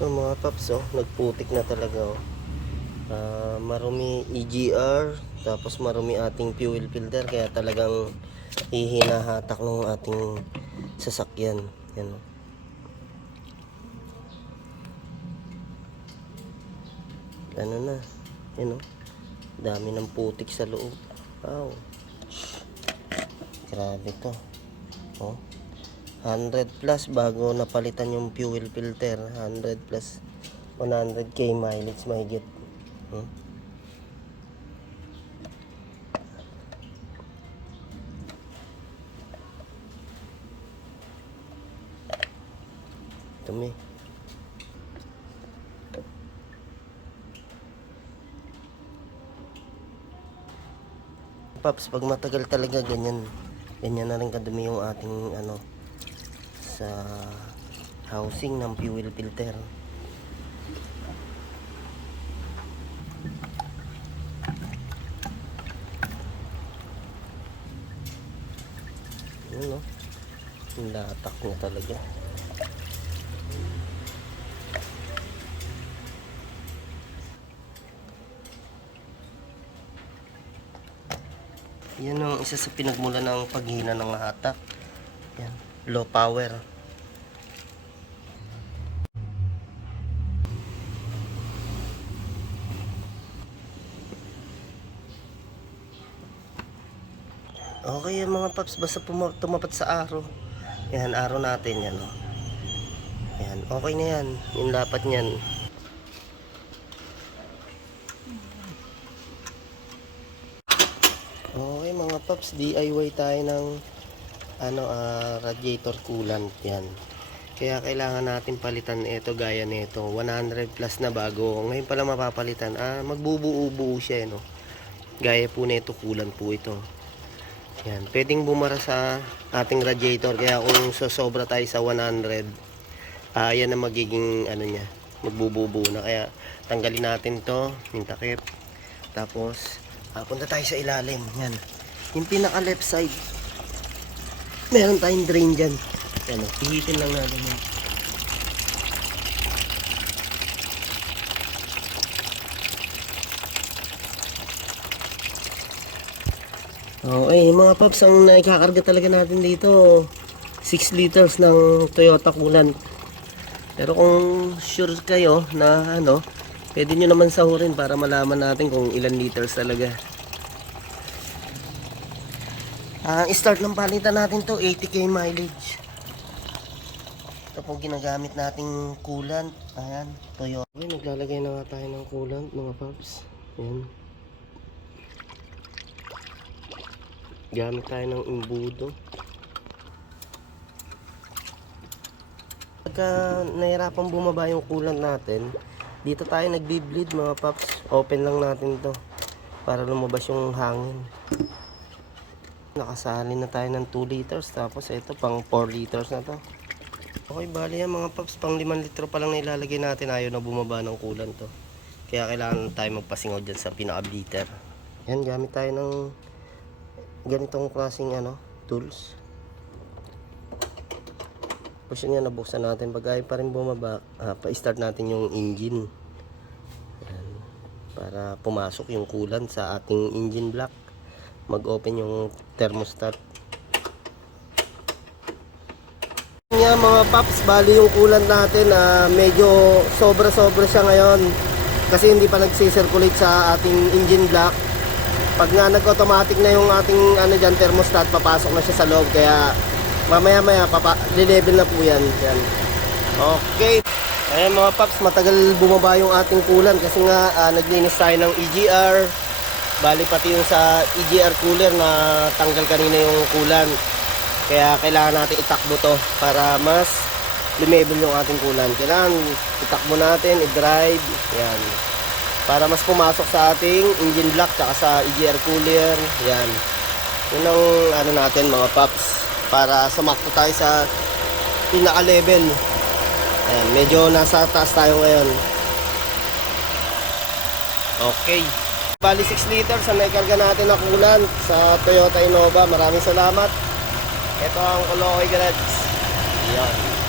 So mga paps, nagputik na talaga. Marumi EGR, tapos marumi ating fuel filter, kaya talagang hihinahatak ng ating sasakyan. Yan. Ano na, yan, dami ng putik sa loob. Wow, grabe to. 100 plus bago napalitan yung fuel filter. 100 plus 100k mileage mahigit. Dumi. Paps, pag matagal talaga ganyan na rin kadumi yung ating sa housing ng fuel filter. Yun, latak na talaga. Yan ang isa sa pinagmula ng paghina ng hatak. Yan, low power. Okay yan mga paps, basta tumapat sa araw. Yan, araw natin yan. Yan, okay na yan. Yung lapat niyan. Okay mga paps, DIY tayo ng radiator coolant yan. Kaya kailangan natin palitan ito gaya nito. 100 plus na bago. Ngayon pala mapapalitan. Magbubuo-buo siya, Gaya po nito, coolant po ito. Yan, pwedeng bumara sa ating radiator. Kaya kung sobra tayo sa 100, yan na magiging niya, magbubuo na. Kaya tanggalin natin to, yung takip. Tapos punta tayo sa ilalim. Yan, yung pinaka left side, meron tayong drain dyan. Yan, pihitin lang natin yan. Okay mga paps, ang naikakarga talaga natin dito 6 liters ng Toyota coolant. Pero kung sure kayo na pwede nyo naman sahurin para malaman natin kung ilan liters talaga. Ang start ng palitan natin to 80k mileage. Ito po ginagamit nating coolant. Ayan, Toyota. Okay, naglalagay na nga tayo ng coolant mga paps. Ayan. Gamit tayo ng imbudo. Pagka nahirapan bumaba yung coolant natin, dito tayo nagbi-bleed mga paps. Open lang natin to para lumabas yung hangin. Nakasali na tayo ng 2 liters. Tapos ito pang 4 liters na to. Okay, bali yan mga paps, pang 5 litro pa lang ilalagay natin. Ayaw na bumaba ng coolant to. Kaya kailangan tayo magpasingaw dyan sa pinaka-bleeder. Yan, gamit tayo ng ganitong klaseng tools. Tapos yun yan, nabuksan natin. Pag ayaw pa rin bumaba, pa-start natin yung engine. Ayan, para pumasok yung coolant sa ating engine block. Mag-open yung thermostat. Yan mga paps, bali yung coolant natin medyo sobra-sobra siya ngayon. Kasi hindi pa nagsi-circulate sa ating engine block. Pag nga nag-automatic na yung ating dyan, thermostat, papasok na siya sa loob. Kaya mamaya-maya lilevel na po yan. Yan. Okay. Ayan mga paps, matagal bumaba yung ating coolant kasi nga naglinis tayo ng EGR. Bali pati yung sa EGR cooler na tanggal kanina yung coolant. Kaya kailangan natin itakbo to para mas lumevel yung ating coolant. Kailangan itakbo natin, i-drive. Yan. Para mas pumasok sa ating engine block tsaka sa EGR cooler. Yan. Yun ang natin mga paps. Para sumakto tayo sa pinaka-level. Ayan, medyo nasa taas tayo ngayon. Okay. Bali 6 liters ang naikarga natin na coolant sa Toyota Innova. Maraming salamat. Ito ang Caloocan Garage. Yan.